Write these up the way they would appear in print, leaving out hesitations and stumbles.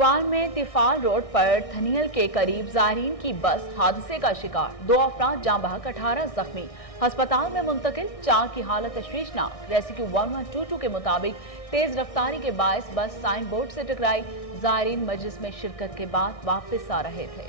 कोतवाल में तिफाल रोड पर थनियल के करीब जायरीन की बस हादसे का शिकार, 2 अफराद जाँ बहक 18 जख्मी, अस्पताल में मुंतकिल, 4 की हालत तशवीशनाक। रेस्क्यू 1122 के मुताबिक तेज रफ्तारी के बायस बस साइन बोर्ड से टकराई। जायरीन मजलिस में शिरकत के बाद वापस आ रहे थे।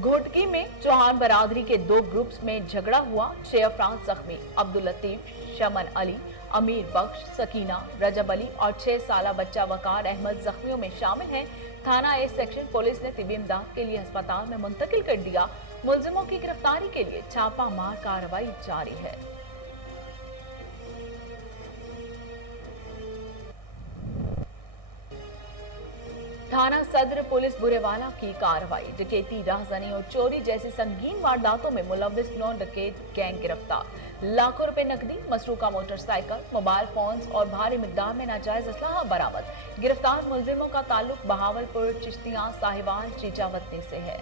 घोटकी में चौहान बरादरी के 2 ग्रुप्स में झगड़ा हुआ, 6 अफराद जख्मी। अब्दुल लतीफ, शमन अली, अमीर बख्श, सकीना, रजब अली और 6 साला बच्चा वकार अहमद जख्मियों में शामिल हैं। थाना ए सेक्शन पुलिस ने तिबी इमदाद के लिए अस्पताल में मुंतकिल कर दिया। मुलजिमों की गिरफ्तारी के लिए छापा मार कार्रवाई जारी है। थाना सदर पुलिस बुरेवाला की कार्रवाई, डकैती, राहजनी और चोरी जैसी संगीन वारदातों में मुलव्विस 9 डकैत गैंग गिरफ्तार। लाखों रुपए नकदी, मसरूका मोटरसाइकिल, मोबाइल फोन्स और भारी मिकदार में नाजायज असलहा बरामद। गिरफ्तार मुलजिमों का ताल्लुक बहावलपुर, चिश्तियां, साहिवाल, चीचावतनी से है।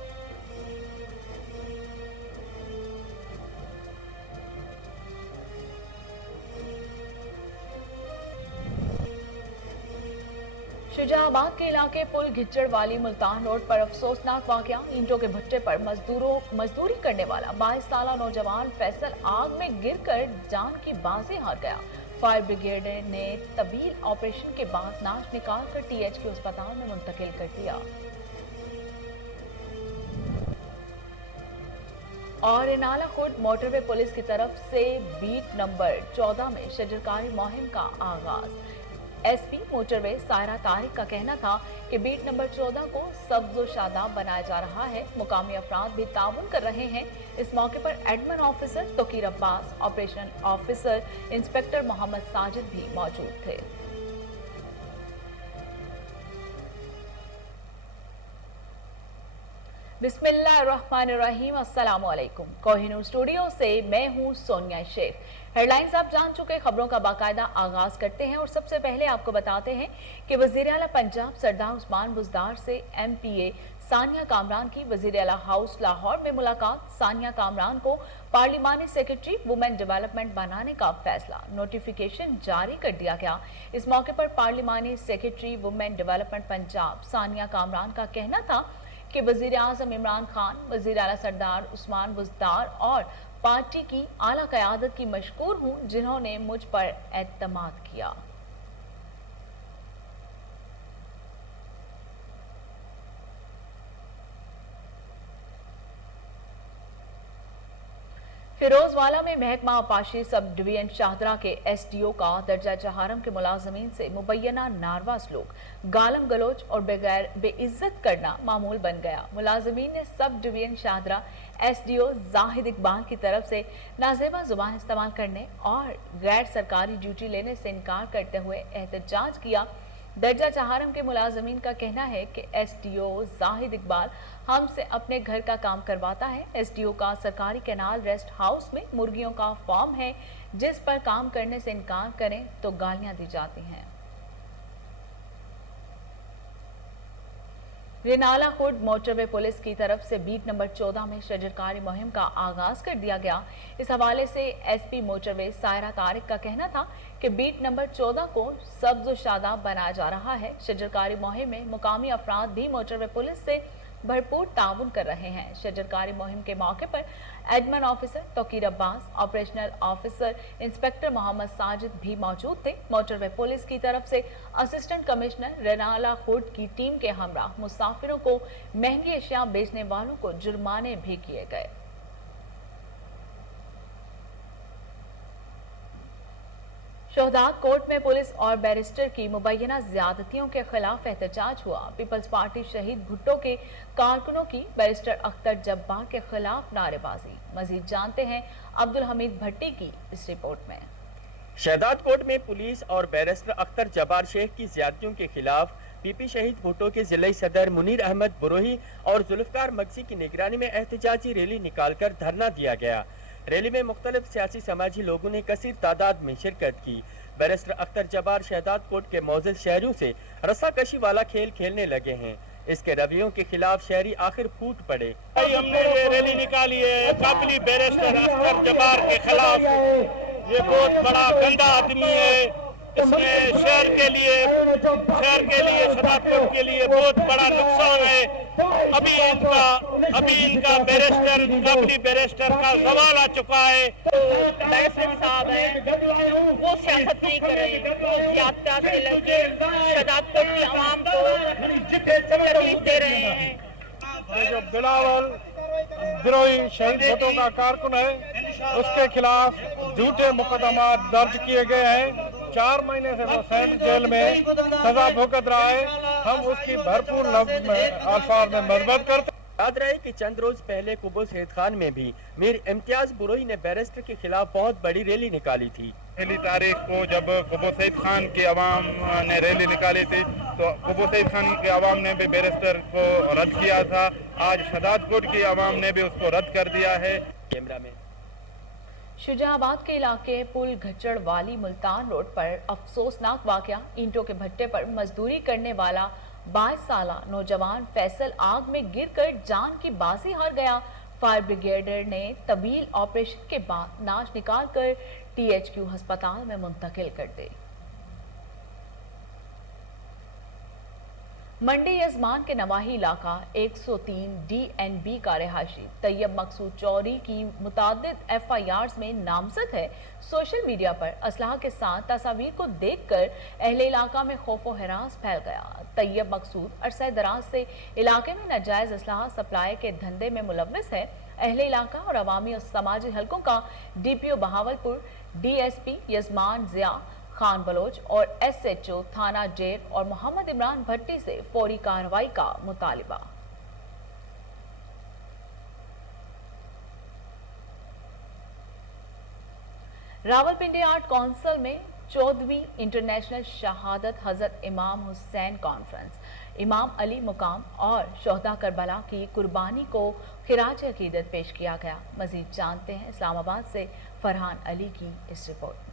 शुजाबाद के इलाके पुल घिच्चड़ वाली मुल्तान रोड पर अफसोसनाक वाकया, ईंटों के भट्टे पर मजदूरी करने वाला 22 साला नौजवान फैसल आग में गिरकर जान की बाजी हार गया। फायर ब्रिगेड ने तबील ऑपरेशन के बाद नाश निकाल कर THQ अस्पताल में मुंतकिल कर दिया। और इनाला खुर्द मोटरवे पुलिस की तरफ से बीट नंबर 14 में शजरकारी मुहिम का आगाज। SP मोटरवे सायरा तारिक का कहना था कि बीट नंबर 14 को सब्ज़ो शादाब बनाया जा रहा है। मुकामी अफराद भी ताउन कर रहे हैं। इस मौके पर admin officer Tauqeer Abbas, operation officer inspector Mohammad Sajid भी मौजूद थे। बिस्मिल्लाहिर्रहमानिर्रहीम, अस्सलामुअलैकुम। कोहिनूर स्टूडियो से मैं हूं सोनिया शेख। हेडलाइंस आप जान चुके, खबरों का बाकायदा आगाज करते हैं और सबसे पहले आपको बताते हैं कि वजीर आला पंजाब सरदार उस्मान बुज़दार से MPA सानिया कामरान की वजीर आला हाउस लाहौर में मुलाकात। सानिया कामरान को पार्लिमानी सेक्रेटरी वुमेन डेवलपमेंट बनाने का फैसला, नोटिफिकेशन जारी कर दिया गया। इस मौके पर पार्लिमानी secretary women development Punjab Sania Kamran का कहना था कि वजीर आज़म इमरान खान, वजीर आला सरदार उस्मान बुज़दार और पार्टी की आला क़यादत की मशकूर हूं, जिन्होंने मुझ पर एतमाद किया। फिरोजवाला में महकमा आपाशी सब डिवीजन शाहदरा के SDO का दर्जा चहारम के मुलाजमीन से मुबैना नारवा सलूक, गालम गलोच और बगैर बेइज्जत करना मामूल बन गया। मुलाजमीन ने sub division Shahdara SDO Zahid Iqbal की तरफ से नाजेबा जुबान इस्तेमाल करने और गैर सरकारी ड्यूटी लेने से इनकार करते हुए एहतजाज किया। दर्जा चहारम के मुलाजमीन का कहना है कि SDO जाहिद इकबाल हमसे अपने घर का काम करवाता है। SDO का सरकारी कैनाल रेस्ट हाउस में मुर्गियों का फार्म है, जिस पर काम करने से इनकार करें तो गालियां दी जाती हैं। रिनाला खुर्द मोटरवे पुलिस की तरफ से बीट नंबर 14 में शजरकारी मुहिम का आगाज कर दिया गया। इस हवाले से SP मोटरवे सायरा तारिक का कहना था कि बीट नंबर 14 को सब्ज़ो शादाब बनाया जा रहा है। शजरकारी मुहिम में मुकामी अफराद भी मोटरवे पुलिस से भरपूर ताउन कर रहे हैं। शजरकारी मुहिम के मौके पर admin officer Tauqeer Abbas, operational officer inspector Mohammad Sajid भी मौजूद थे। मोटरवे पुलिस की तरफ से असिस्टेंट कमिश्नर रिनाला खुर्द की टीम के हमरा मुसाफिरों को महंगी अशिया बेचने वालों को जुर्माने भी किए गए। शोहदाद कोर्ट में पुलिस और बैरिस्टर की मुबैना ज्यादतियों के खिलाफ एहतजाज हुआ। पीपल्स पार्टी शहीद भुट्टो के कारकुनों की बैरिस्टर अख्तर जब्बार के खिलाफ नारेबाजी। मजीद जानते हैं अब्दुल हमीद भट्टी की इस रिपोर्ट में। शहदाद कोर्ट में पुलिस और बैरिस्टर अख्तर जब्बार शेख की ज्यादतियों के खिलाफ PP शहीद भुट्टो के जिला सदर मुनीर अहमद बुरोही और जुल्फकार मगसी की निगरानी में एहतजाजी रैली निकालकर धरना दिया गया। रैली में मुख्तलिफ सियासी समाजी लोगों ने कसीर तादाद में शिरकत की। बैरिस्टर अख्तर जब्बार शहदाद कोर्ट के मौजूद शहरियों से रस्साकशी वाला खेल खेलने लगे हैं। इसके रवैयों के खिलाफ शहरी आखिर फूट पड़े। हमने ये रैली निकाली है काबिली बैरिस्टर अख्तर जब्बार के खिलाफ। ये बहुत बड़ा गंदा आदमी है। इसने शहर के लिए शदादपुर के लिए बहुत बड़ा नुकसान है। अभी इनका बैरिस्टर काबली बैरिस्टर का सवाल आ चुका है। बैरिस्टर साहब हैं वो सियासत नहीं कर रहे हैं, वो ज्यादा से लगे शदादपुर की आवाम को तकलीफ दे रहे हैं। ये जो बिलावल विद्रोही शहीद भुट्टो का कारकुन है उसके खिलाफ झूठे मुकदमा दर्ज किए गए हैं। 4 महीने से वो सैंड जेल में सजा भुगत रहा है। हम उसकी भरपूर अल्फाज में मदद करते हैं। याद रहे कि चंद रोज पहले कुबो सैयद खान में भी मीर इम्तियाज बुरोही ने बैरिस्टर के खिलाफ बहुत बड़ी रैली निकाली थी। पहली तारीख को जब कुबो सैयद खान की आवाम ने रैली निकाली थी तो कुबो सैयद खान की आवाम ने भी बैरिस्टर को रद्द किया था। आज शदादपुर की आवाम ने भी उसको रद्द कर दिया है। कैमरा में शुजाबाद के इलाके पुल घचड़ वाली मुल्तान रोड पर अफसोसनाक वाकया। ईंटों के भट्टे पर मजदूरी करने वाला 22 साला नौजवान फैसल आग में गिरकर जान की बाजी हार गया। फायर ब्रिगेडर ने तवील ऑपरेशन के बाद नाश निकालकर THQ अस्पताल में मुंतकिल कर दी। मंडी यजमान के नवाही इलाका 103 DNB का रिहायशी तैयब मकसूद चौरी की मुतादिद FIRs में नामजद है। सोशल मीडिया पर असलहा के साथ तस्वीर को देखकर अहले इलाका में खौफो हरास फैल गया। तैयब मकसूद अरसे दराज से इलाके में नाजायज असलहा सप्लाई के धंधे में मुलव्विस है। अहले इलाका और अवामी और समाजी हलकों का DPO बहावलपुर, DSP यजमान जिया खान बलोच और SHO थाना जेर और मोहम्मद इमरान भट्टी से फौरी कार्रवाई का मुतालिबा। रावलपिंडी आर्ट काउंसिल में 14वीं इंटरनेशनल शहादत हजरत इमाम हुसैन कॉन्फ्रेंस इमाम अली मुकाम और शोहदा करबला की कुर्बानी को खिराज अकीदत पेश किया गया। मजीद जानते हैं इस्लामाबाद से फरहान अली की इस रिपोर्ट में।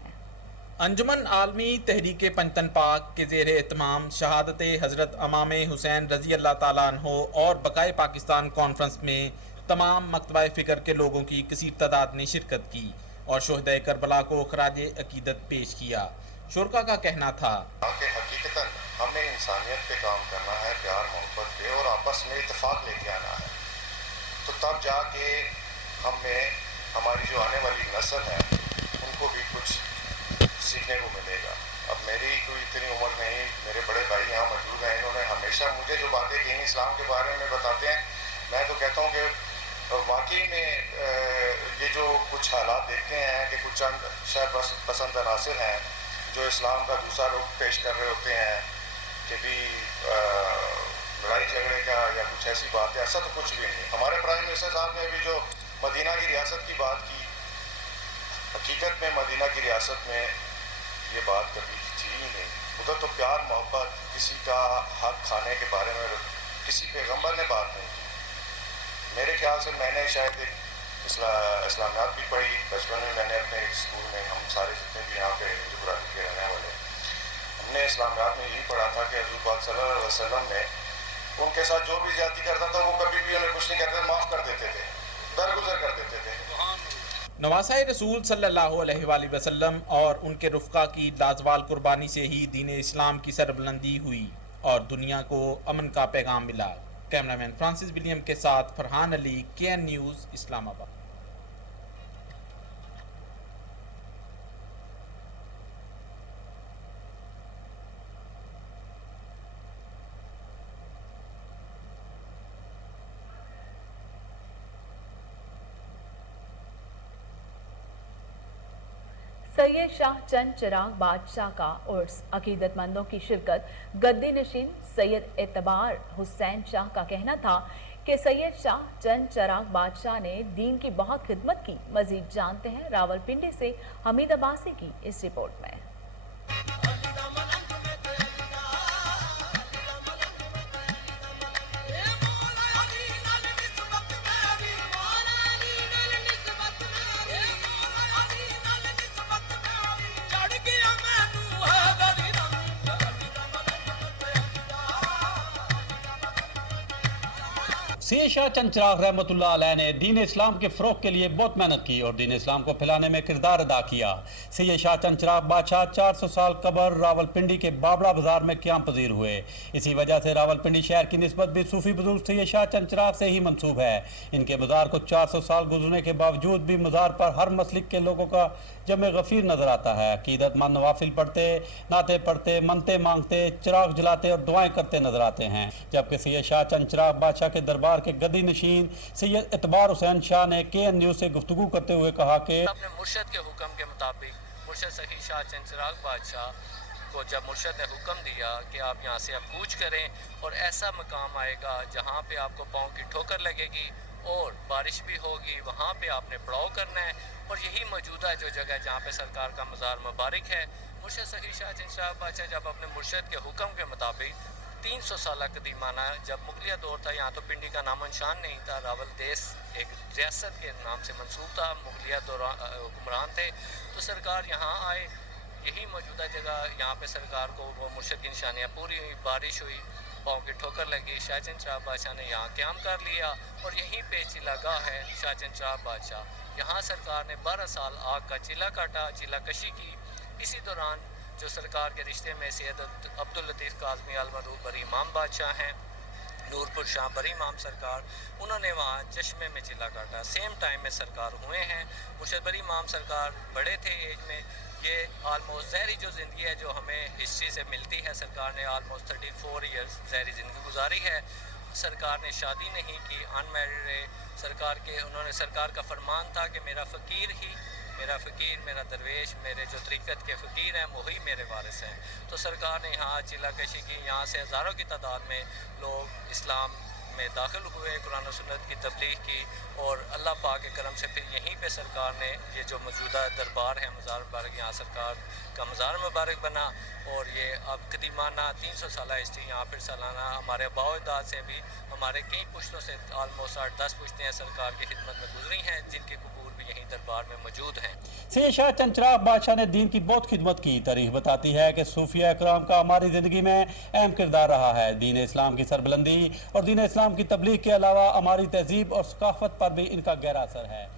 अंजुमन आलमी तहरीक पंचतन पाक के ज़ेर एहतमाम शहादत हज़रत इमाम हुसैन रज़ी अल्लाह ताला अन्हो और बकाए पाकिस्तान कॉन्फ्रेंस में तमाम मकतबा फ़िक्र के लोगों की कसीर तादाद ने शिरकत की और शोहदा करबला को खराज अकीदत पेश किया। शुरका का कहना था कि हकीकतन हमें इंसानियत पे काम करना है, प्यार मोहब्बत पे, और आपस में इत्तेफाक लेके आना है। तो तब जाके हमें हमारी जो आने वाली नस्ल है उनको भी कुछ सीखने को मिलेगा। अब मेरी कोई इतनी उम्र नहीं, मेरे बड़े भाई यहाँ मौजूद हैं, इन्होंने हमेशा मुझे जो बातें दीन इस्लाम के बारे में बताते हैं, मैं तो कहता हूँ कि वाकई में ये जो कुछ हालात देखते हैं कि कुछ चंद शहर पसंद अनासिर हैं जो इस्लाम का दूसरा रुख पेश कर रहे होते हैं कि भी लड़ाई झगड़े का या कुछ ऐसी बात है, ऐसा तो कुछ भी नहीं। हमारे प्राइम मिनिस्टर साहब ने भी जो मदीना की रियासत की बात की, हकीकत में मदीना की रियासत में ये बात कभी थी ही नहीं। उधर तो प्यार मोहब्बत, किसी का हक खाने के बारे में किसी पैगंबर ने बात नहीं की। मेरे ख्याल से मैंने शायद एक इस्लामियात भी पढ़ी बचपन में। मैंने अपने स्कूल में, हम सारे जितने भी यहाँ पे हिंदू बरादरी के रहने वाले, हमने इस्लामियात में यही पढ़ा था कि हज़रत पाक सल्लल्लाहु अलैहि वसल्लम ने उनके साथ जो भी ज्यादती करता था वो कभी भी उन्हें कुछ नहीं करते, माफ़ कर देते थे, दरगुजर कर देते थे। नवासाए रसूल सल्लल्लाहु अलैहि वसल्लम और उनके रुफ़क़ा की लाजवाल कुर्बानी से ही दीन इस्लाम की सरबुलंदी हुई और दुनिया को अमन का पैगाम मिला। कैमरामैन फ्रांसिस विलियम के साथ फरहान अली, KN न्यूज़, इस्लामाबाद। सैयद शाह चंद चिराग बादशाह का उर्स, अकीदतमंदों की शिरकत। गद्दी नशीन सैयद एतबार हुसैन शाह का कहना था कि सैयद शाह चंद चिराग बादशाह ने दीन की बहुत खिदमत की। मजीद जानते हैं रावलपिंडी से हमीद अब्बासी की इस रिपोर्ट में। सैयद शाह चंद चिराग रहमतुल्लाह अलैह ने दीन इस्लाम के फ़रोग़ के लिए बहुत मेहनत की और दीन इस्लाम को फैलाने में किरदार अदा किया। सैयद शाह चंद चिराग बादशाह 400 साल कब्र रावलपिंडी के बाबरा बाजार में क़याम पजीर हुए। इसी वजह से रावलपिंडी शहर की निस्बत भी सूफी बुजुर्ग सैयद शाह चंद चिराग से ही मंसूब है। इनके मज़ार को 400 साल गुजरने के बावजूद भी मज़ार पर हर मसलिक के लोगों का जमे गफ़ीर नजर आता है। अकीदतमंद नवाफिल पढ़ते, नाते पढ़ते, मनते मांगते, चिराग जलाते और दुआएं करते नजर आते हैं। जबकि सैयद शाह चंद चिराग बादशाह के दरबार के गद्दी नशीन सैयद इतबार हुसैन शाह ने KN न्यूज़ से गुफ्तगू करते हुए कहा कि अपने मुर्शद के हुक्म के मुताबिक मुर्शद सखी शाह चंद चिराग बादशाह को जब मुर्शद ने हुक्म दिया कि आप यहाँ से अब कूच करें और ऐसा मकाम आएगा जहाँ पे आपको पाँव की ठोकर लगेगी और बारिश भी होगी, वहाँ पे आपने पड़ाव करना है। और यही मौजूदा जो जगह जहाँ पे सरकार का मज़ार मुबारक है, मुर्शद सखी शाह चंद चिराग बादशाह जब अपने मुर्शद के हुक्म के मुताबिक 300 साल कदीमाना जब मुगलिया दौर था, यहाँ तो पिंडी का नामो निशान नहीं था, रावल देश एक रियासत के नाम से मंसूब था, मुगलिया दौरान हुक्मरान थे, तो सरकार यहाँ आए। यही मौजूदा जगह यहाँ पे सरकार को वो मुर्शद की निशानियाँ पूरी हुई, बारिश हुई, पाँव की ठोकर लगी, शाह चंद चिराग बादशाह ने यहाँ क़याम कर लिया और यहीं पे चिलागाह है शाह चंद चिराग बादशाह। यहाँ सरकार ने 12 साल आग का चिला काटा, चिला कशी की। इसी दौरान जो सरकार के रिश्ते में सैयद अब्दुल लतीफ़ काज़मी अलमरूफ बरी इमाम बादशाह हैं, नूरपुर शाह बरी इमाम सरकार, उन्होंने वहाँ चश्मे में चिल्ला काटा। सेम टाइम में सरकार हुए हैं। मुर्शद बरी इमाम सरकार बड़े थे एज में, ये आलमोस्ट जहरी जो ज़िंदगी है जो हमें हिस्ट्री से मिलती है, सरकार ने आलमोस्ट 34 ईयर्स जहरी ज़िंदगी गुजारी है। सरकार ने शादी नहीं की, अनमैरिड रहे। उन्होंने सरकार का फरमान था कि मेरा फ़कीर, मेरा दरवेश, मेरे जो तरीक़त के फ़कीर हैं वही मेरे वारिस हैं। तो सरकार ने यहाँ चिल्लाकशी की, यहाँ से हज़ारों की तादाद में लोग इस्लाम में दाखिल हुए, कुरान और सुन्नत की तबलीग की और अल्लाह पाक के करम से फिर यहीं पे सरकार ने ये जो मौजूदा दरबार है मज़ार मुबारक, यहाँ सरकार का मज़ार मुबारक बना और ये अब कदीमाना 300 साल हिस्ट्री यहाँ फिर सालाना हमारे अबाओ-अजदाद से भी हमारे कई पुश्तों से आलमोस्ट 8-10 पुश्तें हैं सरकार की खिदमत में गुजरी हैं, जिनके कबूर भी यहीं दरबार में मौजूद हैं। सैयद शाह चंद चिराग बादशाह ने दीन की बहुत खिदमत की। तारीख बताती है कि सूफिया इकराम का हमारी ज़िंदगी में अहम किरदार रहा है। दीन इस्लाम की सरबलंदी और दीन इस्लाम की तबलीग के अलावा हमारी तहजीब और सकाफत पर भी इनका गहरा असर है।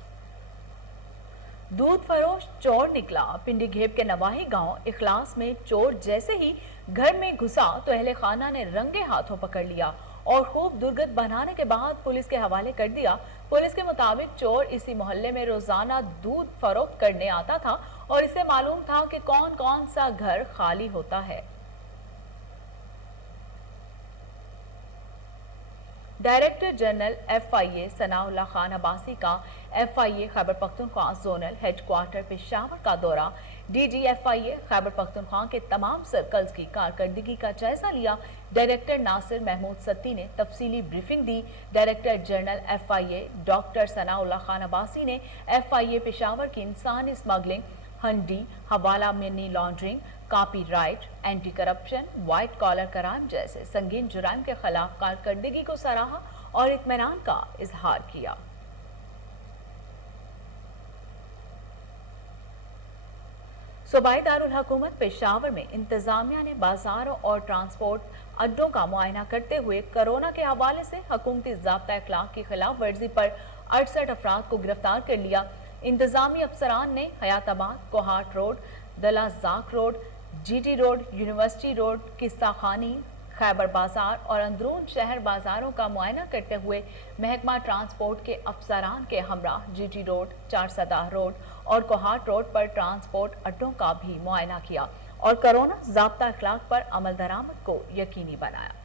दूध फरोश चोर निकला। पिंडी घेब के नवाही गांव इखलास में चोर जैसे ही घर में घुसा तो अहले खाना ने रंगे हाथों पकड़ लिया और खूब दुर्गत बनाने के बाद पुलिस के हवाले कर दिया। पुलिस के मुताबिक चोर इसी मोहल्ले में रोजाना दूध फरोख्त करने आता था और इसे मालूम था कि कौन कौन सा घर खाली होता है। Director general FIA Sanaullah Khan Abbasi का FIA Khyber Pakhtunkhwa zonal headquarter Peshawar का दौरा। DG FIA खैबर पख्तूनख्वा के तमाम सर्कल्स की कारकर्दगी का जायजा लिया। डायरेक्टर नासिर महमूद सत्ती ने तफसीली ब्रीफिंग दी। Director general FIA doctor Sanaullah Khan Abbasi ने FIA पेशावर की इंसानी smuggling, hundi, hawala money laundering, copyright, anti corruption, white collar crime जैसे संगीन जुराइम के खिलाफ कारकर्दगी को सराहा और इत्मीनान का इजहार किया। सूबाई दारुल हुकूमत पेशावर में इंतजामिया ने बाजारों और ट्रांसपोर्ट अड्डों का मुआयना करते हुए कोरोना के हवाले से हुकूमती ज़ाब्ता अखलाक की खिलाफ वर्जी पर 68 अफराद को गिरफ्तार कर लिया। इंतजामी अफसरान ने Hayatabad, Kohat road, Dalazak road, GT road, university road, Qissa Khwani, Khyber बाजार और अंदरून शहर बाजारों का मुआयना करते हुए महकमा ट्रांसपोर्ट के अफसरान के हमरा GT रोड, चारसदा रोड और कोहाट रोड पर ट्रांसपोर्ट अड्डों का भी मुआयना किया और कोरोना ज़ाब्ता अखलाक पर अमल दरामद को यकीनी बनाया।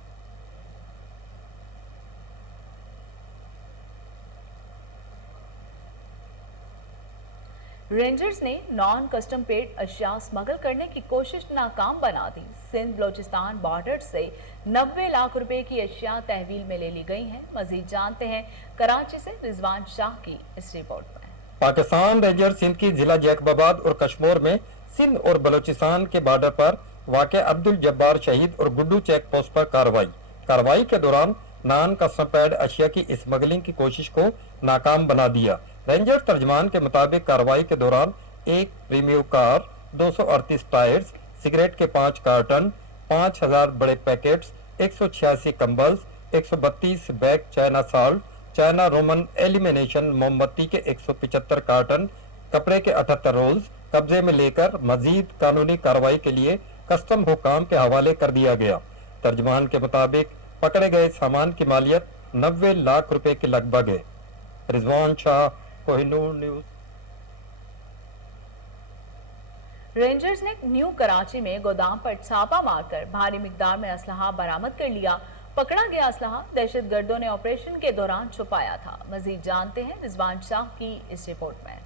रेंजर्स ने नॉन कस्टम पेड अशिया स्मगल करने की कोशिश नाकाम बना दी। सिंध बलोचिस्तान बॉर्डर से 90 लाख रुपए की अशिया तहवील में ले ली गई हैं। मजीद जानते हैं कराची से रिजवान शाह की इस रिपोर्ट में। पाकिस्तान रेंजर सिंध की जिला जैकबाबाद और कश्मीर में सिंध और बलोचिस्तान के बॉर्डर पर वाक़े अब्दुल जब्बार शहीद और गुड्डू चेक पोस्ट पर कार्रवाई के दौरान नॉन कस्टम पेड अशिया की स्मगलिंग की कोशिश को नाकाम बना दिया। रेंजर तर्जमान के मुताबिक कार्रवाई के दौरान एक प्रीमियम कार, 238 टायर्स, सिगरेट के 5 कार्टन, 5000 बड़े packets, 186 कंबल्स, 132 bag China salt, China Roman elimination मोमबत्ती के 175 कार्टन, कपड़े के 78 रोल्स कब्जे में लेकर मजीद कानूनी कार्रवाई के लिए कस्टम हुकाम के हवाले कर दिया गया। तर्जमान के मुताबिक पकड़े गए सामान की मालियत 90 लाख रुपए के लगभग है। रिजवान शाह, कोहिनूर न्यूज। रेंजर्स ने न्यू कराची में गोदाम पर छापा मारकर भारी मिकदार में असलहा बरामद कर लिया। पकड़ा गया असलहा दहशतगर्दों ने ऑपरेशन के दौरान छुपाया था। मजीद जानते हैं रिजवान शाह की इस रिपोर्ट में।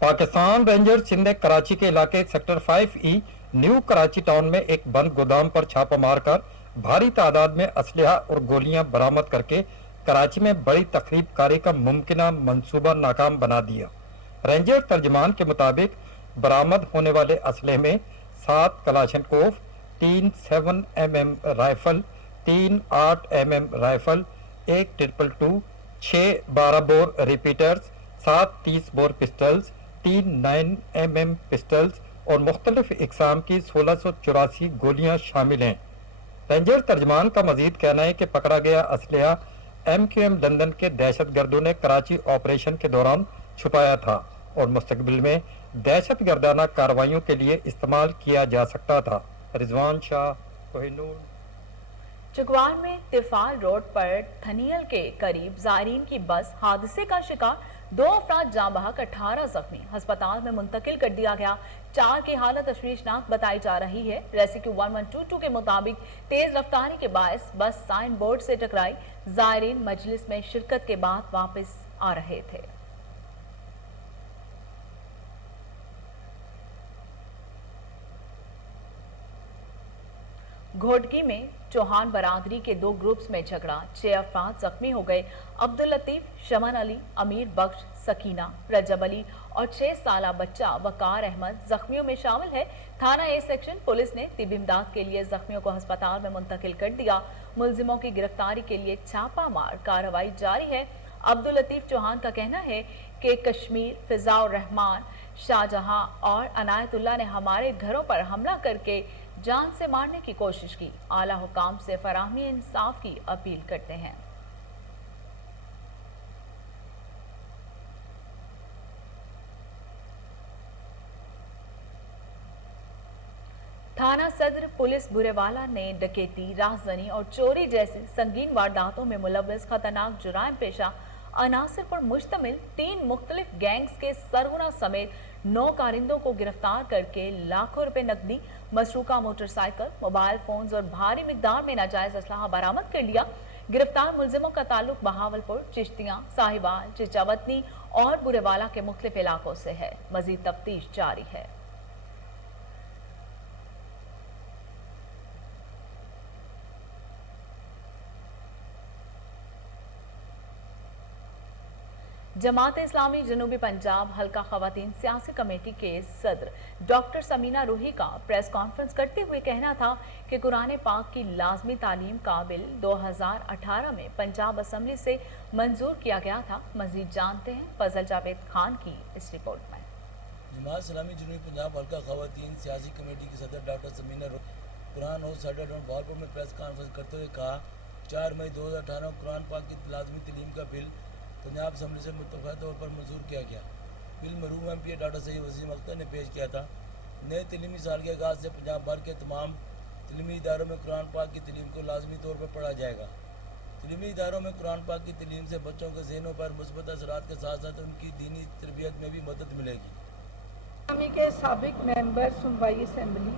पाकिस्तान रेंजर्स सिंध ने कराची के इलाके sector 5E new Karachi town में एक बंद गोदाम पर छापा मारकर भारी तादाद में असलहा और गोलियां बरामद करके कराची में बड़ी तकरीब कारी का मुमकिना मंसूबा नाकाम बना दिया। रेंजर तर्जमान के मुताबिक बरामद होने वाले असलहे में 7 कलाशनकोव, 3 7mm rifle, 3 8mm rifle, 1 222, 6 12 bore repeaters, 7 30 bore pistols, 3 9mm pistols और मुख्तलिफ इकसाम की 1684 गोलियां शामिल हैं। रेंजर तर्जमान का मजीद कहना है कि पकड़ा गया असलहा MQM लंदन के दहशतगर्दों ने कराची ऑपरेशन के दौरान छुपाया था और मुस्तकबिल में दहशत गर्दाना कार्रवाइयों के लिए इस्तेमाल किया जा सकता था। रिजवान शाह, कोहिनूर। चकवाल में तिफाल रोड पर थनियल के करीब जायरीन की बस हादसे का शिकार, 2 अफराद जाँ बहक 18 जख्मी, अस्पताल में मुंतकिल कर दिया गया। 4 की हालत तशवीशनाक बताई जा रही है। रेस्क्यू 1122 के मुताबिक तेज रफ्तारी के बायस बस साइन बोर्ड से टकराई। जायरीन मजलिस में शिरकत के बाद वापस आ रहे थे। घोटकी में चौहान बरादरी के 2 ग्रुप्स में झगड़ा, 6 अफराद जख्मी हो गए। अब्दुल लतीफ, शमन अली, अमीर बख्श, सकीना, रजब अली और 6 साला बच्चा वकार अहमद जख्मियों में शामिल है। थाना ए सेक्शन पुलिस ने तिबी इमदाद के लिए जख्मियों को अस्पताल में मुंतकिल कर दिया। मुलजिमों की गिरफ्तारी के लिए छापामार कार्रवाई जारी है। अब्दुल लतीफ चौहान का कहना है कि कश्मीर, फिजाउर रहमान, शाहजहां और अनायतुल्लाह ने हमारे घरों पर हमला करके जान से मारने की कोशिश की। आला हुकाम से फराहमी इंसाफ की अपील करते हैं। थाना सदर पुलिस बुरेवाला ने डकैती, राहजनी और चोरी जैसी संगीन वारदातों में मुलव्वस खतरनाक जुराइम पेशा अनासर पर मुश्तमिल 3 मुख्तलिफ गैंग्स के सरगना समेत 9 कारिंदों को गिरफ्तार करके लाखों रुपए नकदी, मशरूका मोटरसाइकिल, मोबाइल फोन्स और भारी मिकदार में नाजायज असलहा बरामद कर लिया। गिरफ्तार मुलजिमों का ताल्लुक बहावलपुर, चिश्तियां, साहिवाल, चिचावतनी और बुरेवाला के मुख्तलिफ इलाकों से है। मजीद तफ्तीश जारी है। जमात इस्लामी जनूबी पंजाब हल्का खवातीन सियासी कमेटी के सदर डॉक्टर समीना रूही का प्रेस कॉन्फ्रेंस करते हुए कहना था कि कुरान पाक की लाजमी तालीम का बिल 2018 में पंजाब असम्बली से मंजूर किया गया था। मजीद जानते हैं फजल जावेद खान की इस रिपोर्ट में। जमात इस्लामी जनूबी पंजाब हल्का खवातीन सियासी कमेटी की सदर डॉक्टर समीना रूही कुरान हाउस भावलपुर में प्रेस कॉन्फ्रेंस करते हुए कहा 4 मई 2018 कुरान पाक की लाजमी तालीम का बिल पंजाब असम्बली से मुत्तफ़क़ तौर पर मंजूर किया गया। बिल मरहूम MP डॉक्टर सैयद वसीम अख्तर ने पेश किया था। नए तलीमी साल के आगाज़ से पंजाब भर के तमाम तलीमी इदारों में कुरान पाक की तालीम को लाजमी तौर पर पढ़ा जाएगा। तलीमी इदारों में कुरान पाक की तालीम से बच्चों के ज़हनों पर मुस्बत असरात के साथ साथ उनकी दीनी तरबियत में भी मदद मिलेगी। इस्लामी के साबिक मेंबर सूबाई असम्बली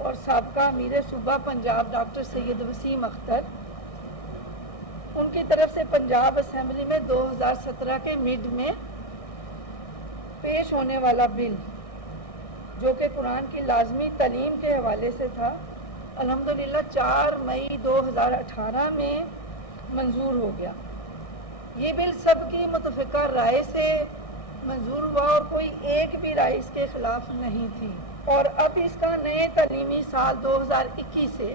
और साबका अमीर सूबा पंजाब डॉक्टर सैयद वसीम अख्तर, उनकी तरफ से पंजाब असेंबली में 2017 के मिड में पेश होने वाला बिल जो कि कुरान की लाजमी तालीम के हवाले से था, अल्हम्दुलिल्लाह 4 मई 2018 में मंजूर हो गया। ये बिल सबकी मुतफ़िका राय से मंजूर हुआ और कोई एक भी राय इसके खिलाफ नहीं थी और अब इसका नए तालीमी साल 2021 से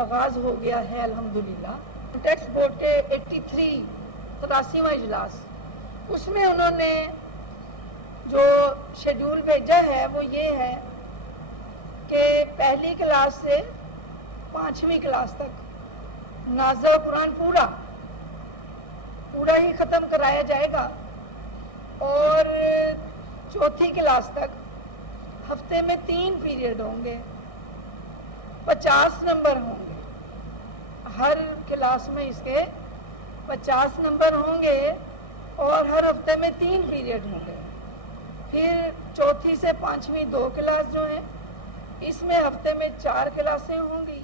आगाज़ हो गया है। अल्हम्दुलिल्लाह टैक्स बोर्ड के 83वां इजलास, उसमें उन्होंने जो शेड्यूल भेजा है वो ये है कि 1ली क्लास से 5वीं क्लास तक नाज़ा कुरान पूरा ही ख़त्म कराया जाएगा और चौथी क्लास तक हफ्ते में 3 पीरियड होंगे, 50 नंबर होंगे। हर क्लास में इसके 50 नंबर होंगे और हर हफ्ते में 3 पीरियड होंगे। फिर चौथी से 5वीं 2 क्लास जो है, इसमें हफ्ते में 4 क्लासें होंगी।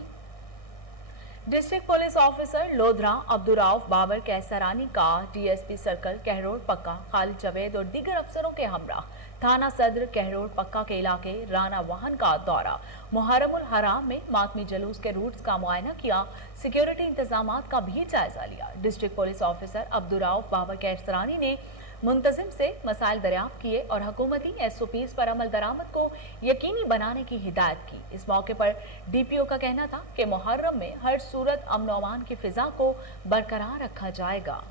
District police officer Lodhran Abdurrauf Babar Qaisrani का डीएसपी सर्कल कहरोड़ पक्का खालिद जावेद और दीगर अफसरों के हमरा थाना सदर कहरोड़ पक्का के इलाके राना वाहन का दौरा, मुहर्रमुल हराम में मातमी जलूस के रूट्स का मुआयना किया, सिक्योरिटी इंतजामात का भी जायजा लिया। District police officer Abdurrauf Babar Qaisrani ने मुंतजिम से मसाइल दरियाफ्त किए और हुकूमती SOPs पर अमल दरामद को यकीनी बनाने की हिदायत की। इस मौके पर DPO का कहना था कि मुहर्रम में हर सूरत अमन और अमान की फिजा को बरकरार रखा जाएगा।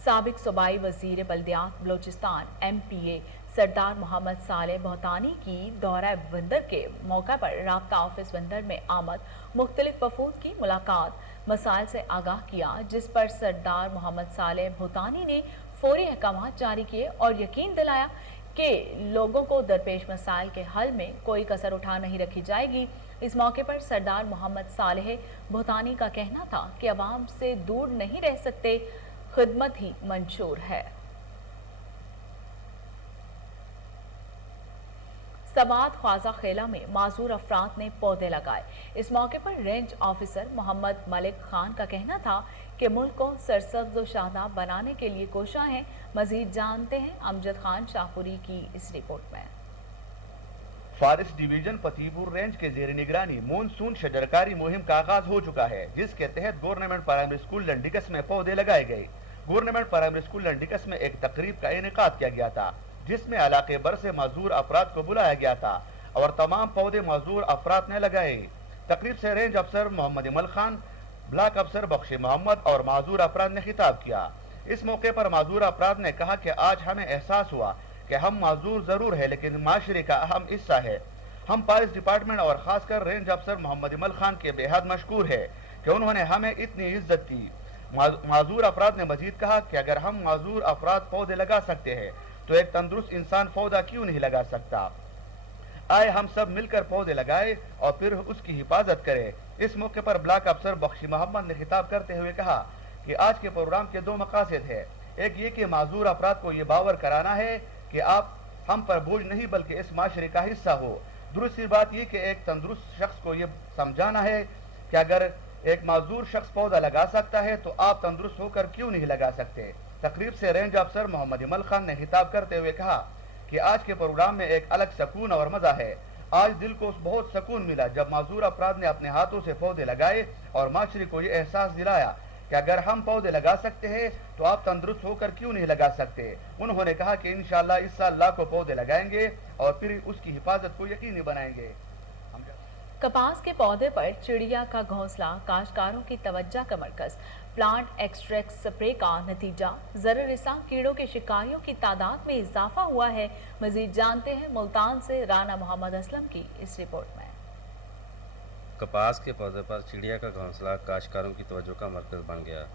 साबिक सूबाई वजीर बल्दियात बलोचिस्तान MPA सरदार मोहम्मद साले बहुतानी की दौरा बंदर के मौका पर राब्ता ऑफिस बंदर में आमद, मुख्तलिफ वफूद की मुलाकात, मसाइल से आगाह किया, जिस पर सरदार मोहम्मद साले बहुतानी ने फौरी अहकामात जारी किए और यकीन दिलाया कि लोगों को दरपेश मसाइल के हल में कोई कसर उठा नहीं रखी जाएगी। इस मौके पर सरदार मोहम्मद सालेह बहुतानी का कहना था कि अवाम से दूर नहीं रह सकते, खिदमत ही मंशूर है। सवात ख्वाजा खेला में माजूर अफराद ने पौधे लगाए। इस मौके पर रेंज ऑफिसर मोहम्मद मलिक खान का कहना था कि मुल्क को सरसब्ज और शादाब बनाने के लिए कोशिश है। मजीद जानते हैं अमजद खान शाहपुरी की इस रिपोर्ट में। फारिस डिवीजन फतेहपुर रेंज के जेर निगरानी मानसून शजरकारी मुहिम का आगाज हो चुका है, जिसके तहत गवर्नमेंट प्राइमरी स्कूल लंडिकस में पौधे लगाए गए। गवर्नमेंट प्राइमरी स्कूल लंडिकस में एक तकरीब का इनेकाद किया गया था, जिसमें इलाके भर से माजूर अफराद को बुलाया गया था और तमाम पौधे माजूर अफराद ने लगाए। तकरीब से रेंज अफसर मोहम्मद इमल खान, ब्लॉक अफसर बख्शी मोहम्मद और माजूर अफराद ने खिताब किया। इस मौके पर माजूर अफराद ने कहा कि आज हमें एहसास हुआ कि हम माजूर जरूर है लेकिन माशरे का अहम हिस्सा है। हम पुलिस डिपार्टमेंट और खासकर रेंज अफसर मोहम्मद इमल खान के बेहद मशकूर है कि उन्होंने हमें इतनी इज्जत दी। माजूर अफराद ने मजीद कहा कि अगर हम माजूर अफराद पौधे लगा सकते हैं तो एक तंदुरुस्त इंसान पौधा क्यों नहीं लगा सकता। आए हम सब मिलकर पौधे लगाए और फिर उसकी हिफाजत करें। इस मौके पर ब्लॉक अफसर बख्शी मोहम्मद ने खिताब करते हुए कहा कि आज के प्रोग्राम के 2 मकासद है। एक ये कि माजूर अफराद को ये बावर कराना है कि आप हम पर बोझ नहीं बल्कि इस माशरे का हिस्सा हो। दूसरी बात ये कि एक तंदुरुस्त शख्स को ये समझाना है कि अगर एक माजूर शख्स पौधा लगा सकता है तो आप तंदुरुस्त होकर क्यों नहीं लगा सकते। तकरीब से रेंज अफसर मोहम्मद इमल खान ने खिताब करते हुए कहा कि आज के प्रोग्राम में एक अलग सुकून और मजा है। आज दिल को बहुत सुकून मिला जब माजूर अफराद ने अपने हाथों से पौधे लगाए और माशरे को ये एहसास दिलाया कि अगर हम पौधे लगा सकते हैं तो आप तंदुरुस्त होकर क्यों नहीं लगा सकते। उन्होंने कहा कि इंशाअल्लाह इस साल लाखों पौधे लगाएंगे और फिर उसकी हिफाजत को यकीनी बनाएंगे। कपास के पौधे पर चिड़िया का घोंसला, काश्तकारों की तवज्जो का मरकज। प्लांट एक्सट्रैक्ट स्प्रे का नतीजा, जररिसा कीड़ों के शिकारियों की तादाद में इजाफा हुआ है। मजीद जानते हैं मुल्तान से राना मोहम्मद असलम की इस रिपोर्ट में। कपास के पौधे पर चिड़िया का घोंसला काश्तकारों की तवज्जो का मरकज बन गया।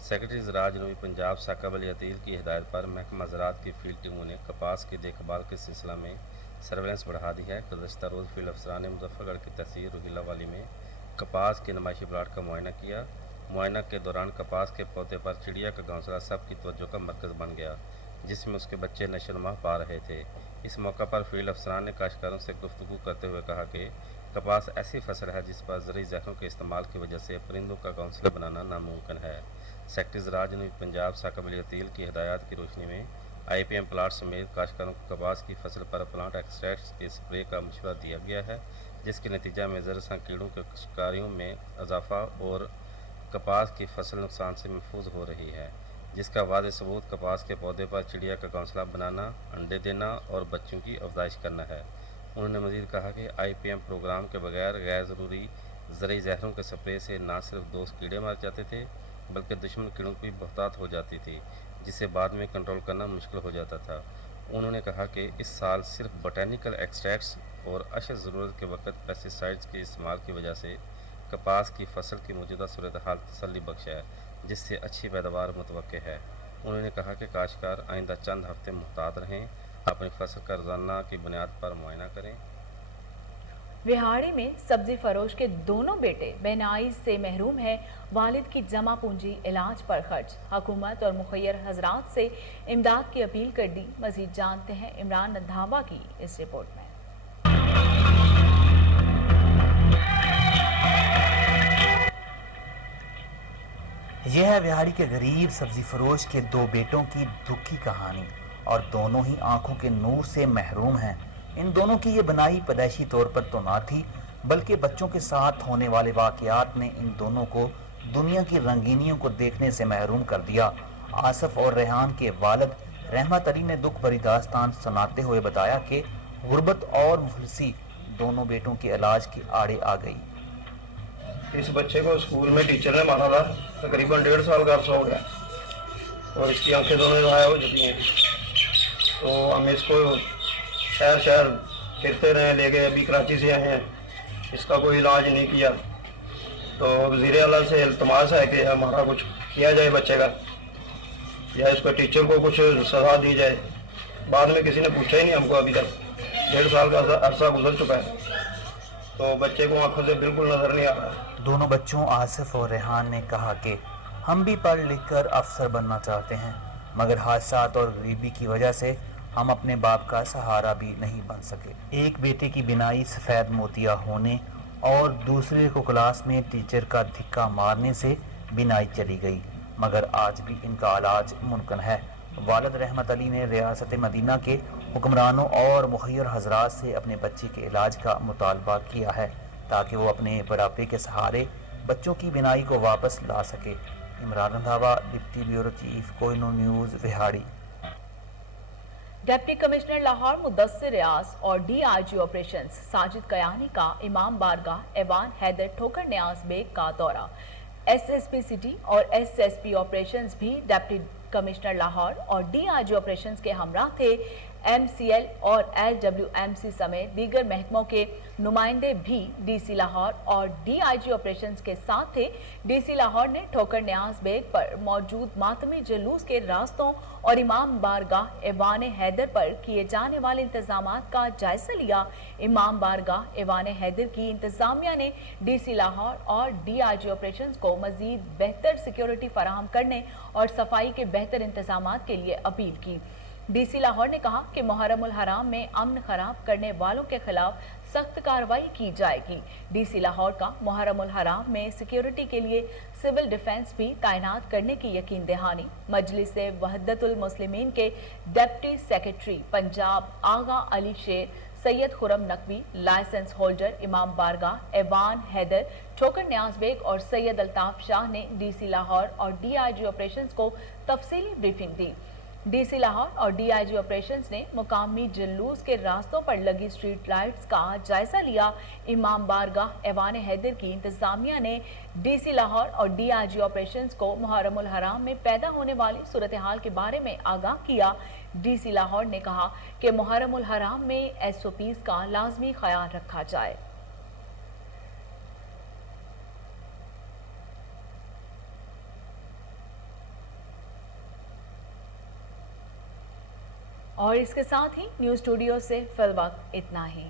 सेक्रेटरी ज़राअत जनूबी पंजाब साकिब अली अतील की हिदायत पर महकमा ज़राअत की फील्ड टीमों ने कपास की देखभाल के सिलसिला में सर्वेलेंस बढ़ा दी है। गुज़श्ता रोज़ फील्ड अफसरान ने मुजफ्फरगढ़ की तहसील रोहिला वाली में कपास के नुमाइशी प्लाट का मुआयना किया। मुआयना के दौरान कपास के पौधे पर चिड़िया का घोंसला सबकी तवज्जो का मरकज़ बन गया, जिसमें उसके बच्चे नशोनुमा पा रहे थे। इस मौका पर फील्ड अफसरान ने काश्तकारों से गुफ्तगू करते हुए कहा कि कपास ऐसी फसल है जिस पर ज़रूरी जहरों के इस्तेमाल की वजह से परिंदों का घोंसला बनाना नामुमकिन है। सेक्रेटरी ज़राअत जनूबी पंजाब साकिब अली अतील की हिदायत की रोशनी में IPM प्लाट समेत काश्तकारों को कपास की फसल पर प्लांट एक्सट्रैक्ट के स्प्रे का मशवरा दिया गया है, जिसके नतीजा में ज़रसा कीड़ों के शिकारियों में इजाफा और कपास की फसल नुकसान से महफूज हो रही है, जिसका वादे सबूत कपास के पौधे पर चिड़िया का घोंसला बनाना, अंडे देना और बच्चों की अफजाइश करना है। उन्होंने मजीद कहा कि IPM प्रोग्राम के बगैर गैर ज़रूरी ज़रूरी जहरों के स्प्रे से न सिर्फ दोस्त कीड़े मर जाते थे बल्कि दुश्मन कीड़ों की बहुतात हो जाती थी, जिसे बाद में कंट्रोल करना मुश्किल हो जाता था। انہوں نے کہا کہ اس سال صرف بوٹینیکل ایکسٹریکٹس اور اشد ضرورت کے وقت پیسٹیسائڈز کے استعمال کی وجہ سے کپاس کی فصل کی موجودہ صورتحال تسلی بخش ہے، جس سے اچھی پیداوار متوقع ہے۔ انہوں نے کہا کہ کاشتکار آئندہ چند ہفتے محتاط رہیں، اپنی فصل کا روزانہ کی بنیاد پر معائنہ کریں۔ وہاڑی میں سبزی فروش کے دونوں بیٹے بینائی سے محروم ہیں، والد کی جمع پونجی علاج پر خرچ، حکومت اور مخیر حضرات سے امداد کی اپیل کر دی۔ مزید جانتے ہیں عمران ندھاوا کی اس رپورٹ میں۔ یہ ہے وہاڑی کے غریب سبزی فروش کے دو بیٹوں کی دکھی کہانی، اور دونوں ہی آنکھوں کے نور سے محروم ہیں۔ ان دونوں کی یہ بنائی پیدائشی طور پر تو نہ تھی، بلکہ بچوں کے ساتھ ہونے والے واقعات نے ان دونوں کو دنیا کی رنگینیوں کو دیکھنے سے محروم کر دیا۔ آصف اور ریحان کے والد رحمت علی نے دکھ بھری داستان سناتے ہوئے بتایا کہ غربت اور مفلسی دونوں بیٹوں کے علاج کے آڑے آ گئی۔ اس بچے کو اسکول میں ٹیچر نے مانا تھا، تقریباً 1.5 سال کا عرصہ ہو گیا، اور اس کی آنکھیں دونوں ضائع ہو چکی ہیں۔ تو ہم اس کو شہر پھرتے رہے، لے گئے، ابھی کراچی سے آئے ہیں، اس کا کوئی علاج نہیں کیا۔ تو وزیر اعلیٰ سے التماس ہے کہ ہمارا کچھ کیا جائے بچے کا، یا اس کو ٹیچر کو کچھ سزا دی جائے۔ بعد میں کسی نے پوچھا ہی نہیں ہم کو، ابھی تک 1.5 سال کا عرصہ گزر چکا ہے، تو بچے کو آنکھوں سے بالکل نظر نہیں آ رہا ہے۔ دونوں بچوں آصف اور ریحان نے کہا کہ ہم بھی پڑھ لکھ کر افسر بننا چاہتے ہیں، مگر حادثات اور غریبی کی وجہ سے ہم اپنے باپ کا سہارا بھی نہیں بن سکے۔ ایک بیٹے کی بینائی سفید موتیا ہونے اور دوسرے کو کلاس میں ٹیچر کا دھکا مارنے سے بینائی چلی گئی، مگر آج بھی ان کا علاج ممکن ہے۔ والد رحمت علی نے ریاست مدینہ کے حکمرانوں اور مخیر حضرات سے اپنے بچے کے علاج کا مطالبہ کیا ہے تاکہ وہ اپنے بڑھاپے کے سہارے بچوں کی بینائی کو واپس لا سکے۔ Imran Randhawa, deputy bureau chief, Koh Noor news, Vehari. Deputy commissioner Lahore Mudassar Riaz اور D I G operations Sajid Kiani کا امام بارگاہ ایوان حیدر ٹھوکر نیاز بیگ کا دورہ۔ ایس ایس پی سٹی اور ایس ایس پی آپریشنز بھی ڈپٹی کمشنر لاہور اور ڈی آئی جی آپریشنز کے ہمراہ تھے۔ ایم سی ایل اور ایل ڈبلیو ایم سی سمیت دیگر محکموں کے نمائندے بھی ڈی سی لاہور اور ڈی آئی جی آپریشنز کے ساتھ تھے۔ ڈی سی لاہور نے ٹھوکر نیاز بیگ پر موجود ماتمی جلوس کے راستوں اور امام بارگاہ ایوان حیدر پر کیے جانے والے انتظامات کا جائزہ لیا۔ امام بارگاہ ایوان حیدر کی انتظامیہ نے ڈی سی لاہور اور ڈی آئی جی آپریشنز کو مزید بہتر سیکیورٹی فراہم کرنے اور صفائی کے بہتر انتظامات کے لیے اپیل کی۔ ڈی سی لاہور نے کہا کہ محرم الحرام میں امن خراب کرنے والوں کے خلاف سخت کارروائی کی جائے گی۔ ڈی سی لاہور کا محرم الحرام میں سیکیورٹی کے لیے سول ڈیفنس بھی تعینات کرنے کی یقین دہانی۔ مجلس وحدت المسلمین کے ڈپٹی سیکریٹری پنجاب آغا علی شیر، سید خرم نقوی، لائسنس ہولڈر امام بارگاہ ایوان حیدر ٹھوکر نیاز بیگ اور سید الطاف شاہ نے ڈی سی لاہور اور ڈی آئی جی آپریشنز کو تفصیلی بریفنگ دی۔ ڈی سی لاہور اور ڈی آئی جی آپریشنز نے مقامی جلوس کے راستوں پر لگی اسٹریٹ لائٹس کا جائزہ لیا۔ امام بارگاہ ایوان حیدر کی انتظامیہ نے ڈی سی لاہور اور ڈی آئی جی آپریشنز کو محرم الحرام میں پیدا ہونے والی صورتحال کے بارے میں آگاہ کیا۔ ڈی سی لاہور نے کہا کہ محرم الحرام میں ایس او پیز کا لازمی خیال رکھا جائے۔ اور اس کے ساتھ ہی نیوز اسٹوڈیو سے فی الوقت اتنا ہی۔